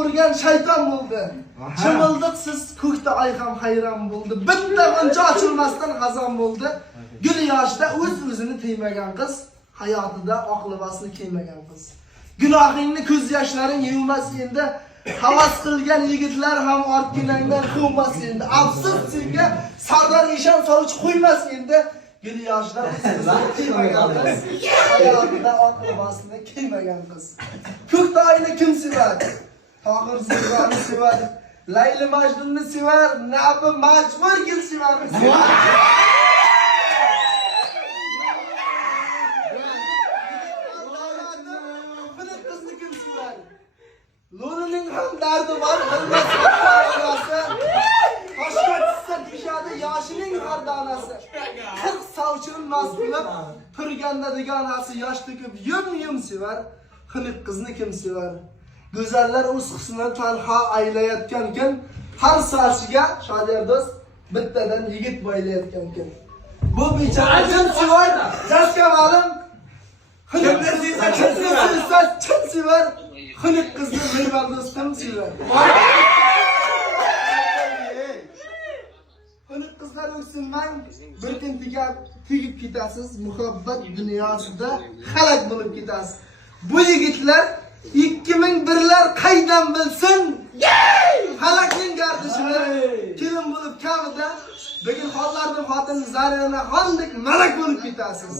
urgan shayton bo'ldi. Chimildiq siz ko'kda ay ham hayron bo'ldi. Bitta g'uncha ochilmasdan xazon bo'ldi. Gul yoshida o'z-o'zini tiymagan qiz, hayotida oq libosni kiymagan qiz. Gunohingni ko'z yoshlaring yuvmas endi. Havas qilgan yigitlar ham ortginangdan qo'ymas endi. Afsus senga Sardor Eshon sovchi qo'ymas endi. Gul yoshida o'z-o'zini tiymagan qiz, hayotida oq libosni kiymagan qiz. Ko'k doyni kim sevadi? Tohir Zirg'oni sevadi. Layli Majnunni sevar, Nabi Majbur gil sevar. Lo'lining ham dardi bor, bilmasdan toshga tushsa tishadi yoshining har donasi. 40 sovchining nos qilib turganda digonasi yosh to'kib yum sevar. Xiniq qizni kim sevar? Go'zallar o'z husnini tanho aylayotgan kun, har sochiga Shodiyor do'st bittadan yigit boylayotgan kun. Bu bechora kim sevar? Jaska ma'lum. Xiniq qizni kim sevar? Xiniq qizni Mehmon do'stim sevar. Xiniq qizlar o'ksinmang, bir kun tegib ketasiz, muhabbat dunyosida halak bo'lib ketasiz. Bu yigitlar 2001lar qaydan bilsin? Halakning gardishini kelin bo'lib kamida bugun hollarning xotini Zarina xondek malak bo'lib ketasiz.